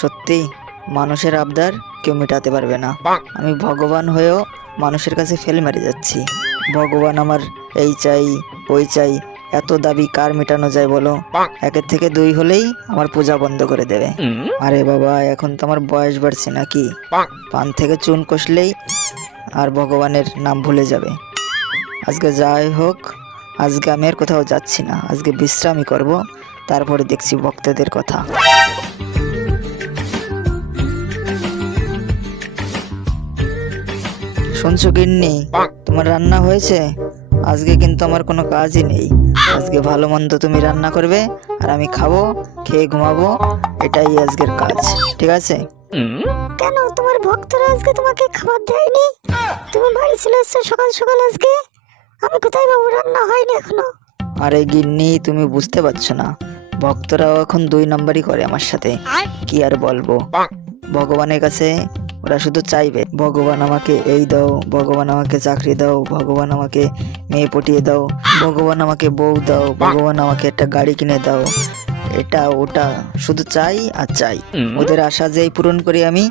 সত্যি মানুষের আবদার কেউ মেটাতে পারবে না। আমি ভগবান হয়েও মানুষের কাছে ফেল মারি যাচ্ছি। ভগবান আমার এই চাই ওই চাই, এত দাবি কার মেটানো যায় বলো? একের থেকে দুই হলেই আমার পূজা বন্ধ করে দেবে। আরে বাবা, এখন তো আমার বয়স বাড়ছে নাকি? পান থেকে চুন কষলেই আর ভগবানের নাম ভুলে যাবে। আজকে যাই হোক, আজকে আমি আর কোথাও যাচ্ছি না, আজকে বিশ্রামই করব, তারপরে দেখছি ভক্তদের কথা। শুনছো গিন্নি, তোমার রান্না হয়েছে? আজকে কিন্তু আমার কোনো কাজই নেই। আজকে ভালো মন্দ তুমি রান্না করবে আর আমি খাবো, খেয়ে ঘুমাবো, এটাই আজকের কাজ, ঠিক আছে? কেন তোমার ভক্তরা আজকে তোমাকে খাবার দেয়নি? তুমি বাড়ি চলে এসছো সকাল সকাল আজকে। আমি কোথায় বাবু, রান্না হয়নি এখনো। আরে গিন্নি, তুমি বুঝতে পারছো না, ভক্তরাও এখন 2 নম্বরই করে আমার সাথে। কি আর বলবো, ভগবানের কাছে ওরা শুধু চাইবে ভগবান আমাকে এই দাও, ভগবান আমাকে চাকরি দাও, ভগবান আমাকে মেয়ে পটিয়ে দাও, ভগবান আমাকে বউ দাও, ভগবান আমাকে একটা গাড়ি কিনে দাও, এটা ওটা শুধু চাই আর চাই। ওদের আশা যেই পূরণ করি আমি,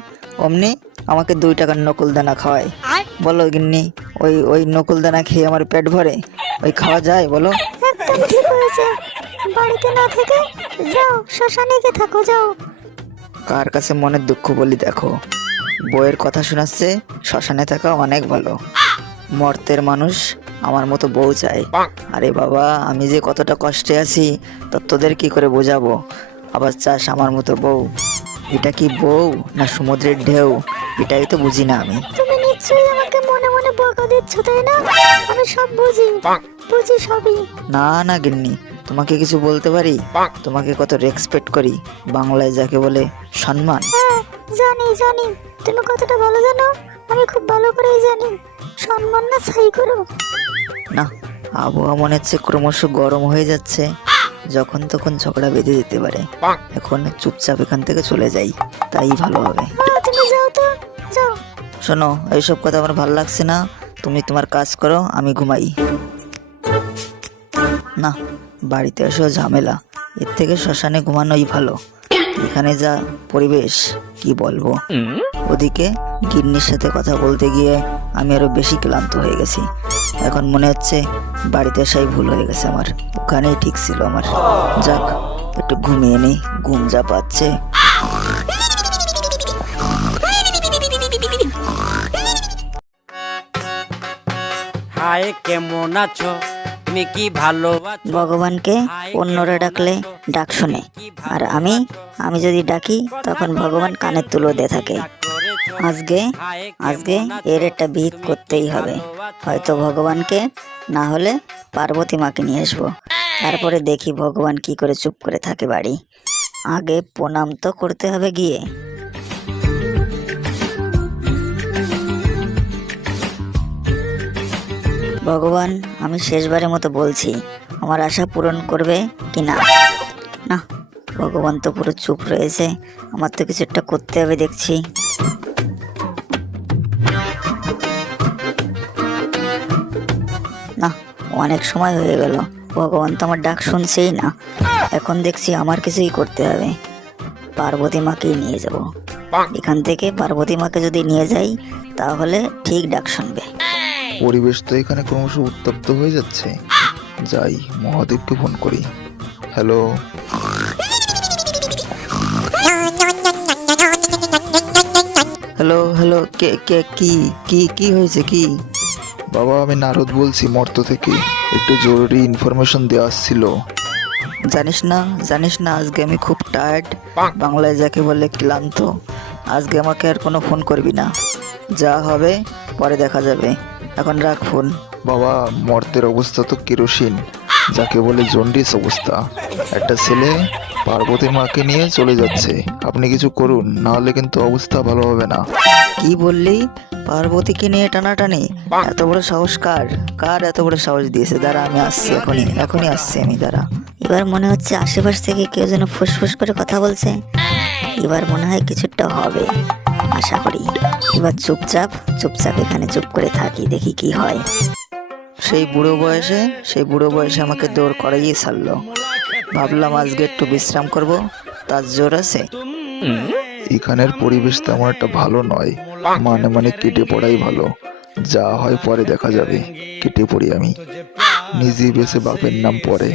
অমনি আমাকে 2 টাকার নকুল দানা খাওয়ায়। বলো গিন্নি, ওই ওই নকুল দানা খেয়ে আমার পেট ভরে? ওই খাওয়া যায় বলো? একদম ঠিক হয়েছে, বাড়িতে না থেকে যাও, শ্মশানে গিয়ে থাকো, যাও। কার কাছে মনের দুঃখ বলি দেখো, বউয়ের কথা শোনাচ্ছে, শ্মশানে থাকা অনেক ভালো। মর্তের মানুষ আমার মতো বউ চাই। আরে বাবা, আমি যে কতটা কষ্টে আছি তা তোদের কি করে বোঝাবো? আবার চাস আমার মতো বউ? এটা কি বউ না সমুদ্রের ঢেউ, এটাই তো বুঝি না আমি। তুমি নিশ্চয়ই আমাকে মনে মনে বকা দিচ্ছ, তাই না? আমি সব বুঝি, বুঝি সবই। না না গিন্নি, তোমাকে কিছু বলতে পারি? তোমাকে কত রেসপেক্ট করি, বাংলায় যাকে বলে সম্মান। হ্যাঁ, জানি জানি, তুমি কতটা ভালো জানো আমি খুব ভালো করেই জানি। সম্মান না ছাই করো। না, আবহাওয়া মনে হচ্ছে ক্রমশ গরম হয়ে যাচ্ছে, যখন তখন ঝগড়া বেঁধে যেতে পারে। এখন চুপচাপ এখান থেকে চলে যাই, তাই ভালো হবে। মা, তুমি যাও তো, যাও। শোনো, এইসব কথা আমার ভালো লাগছে না, তুমি তোমার কাজ করো, আমি ঘুমাই। না, বাড়িতে এসেও ঝামেলা, এর থেকে শ্মশানে ঘুমানোই ভালো। এখানে যা পরিবেশ কি বলবো। ওদিকে গিন্নির সাথে কথা বলতে গিয়ে আমি আরো বেশি ক্লান্ত হয়ে গেছি। এখন মনে হচ্ছে বাড়িতে আসাই ভুল হয়ে গেছে আমার, ওখানেই ঠিক ছিল আমার। যাক, একটু ঘুমিয়ে নেই, ঘুম যা পাচ্ছে। হায় কেমন আছো তুমি, কি ভালো আছো? ভগবানকে অন্যরা ডাকলে ডাক শোনে, আর আমি যদি ডাকি তখন ভগবান কানের তুলো দিয়ে থাকে। আজকে আজকে এর একটা বিহিত করতেই হবে। হয়তো ভগবানকে, না হলে পার্বতী মাকে নিয়ে আসবো, তারপরে দেখি ভগবান কি করে চুপ করে থাকে বাড়ি। আগে প্রণাম তো করতে হবে গিয়ে। ভগবান, আমি শেষবারের মতো বলছি, আমার আশা পূরণ করবে কি না? না, ভগবান তো পুরো চুপ রয়েছে, আমার তো কিছু একটা করতে হবে দেখছি। না, অনেক সময় হয়ে গেল, ভগবান তো আমার ডাক শুনছেই না। এখন দেখছি আমার কিছুই করতে হবে, পার্বতী মাকেই নিয়ে যাব। এখান থেকে পার্বতী মাকে যদি নিয়ে যাই তাহলে ঠিক ডাক শুনবে। পরিবেশ তো এখানে ক্রমশ উত্তপ্ত হয়ে যাচ্ছে, যাই মহাদেবকে ফোন করি। হ্যালো, হ্যালো হ্যালো, কে কে কি কি কি হয়েছে কি? বাবা আমি নারদ বলছি মর্ত থেকে, একটু জরুরি ইনফরমেশন দেওয়া ছিল। জানিস না আজকে আমি খুব টায়ার্ড, বাংলায় যাকে বলে ক্লান্ত। আজকে আমাকে আর কোনো ফোন করবি না, যা হবে পরে দেখা যাবে, এখন রাখ ফোন। বাবা মর্তের অবস্থা তো কেরোসিন, যাকে বলে জন্ডিস অবস্থা। একটা ছেলে পার্বতী মাকে নিয়ে চলে যাচ্ছে, আপনি কিছু করুন, নাহলে কিন্তু অবস্থা ভালো হবে না। কি বললি? পার্বতীকে নিয়ে টানাটানি? এত বড় সাহস কার? কার এত বড় সাহস দিয়েছে? দাঁড়া, আমি আসছি, এখনই আসছি আমি, দাঁড়া। এবার মনে হচ্ছে আশেপাশ থেকে কেউ যেন ফুসফুস করে কথা বলছে। এবার মনে হয় কিছুটা হবে, আশা করি। এবার চুপচাপ চুপচাপ এখানে চুপ করে থাকি, দেখি কি হয়। সেই বুড়ো বয়সে আমাকে দৌড় করাইয়ে ছাড়লো। ভাবলাম আজকে একটু বিশ্রাম করব, তার জোর আছে। এখানের পরিবেশ তেমন একটা ভালো নয়, মানে কেটে পড়াই ভালো। যা হয় পরে দেখা যাবে, কেটে পড়ি আমি, নিজেই বেছে বাপের নাম পরে।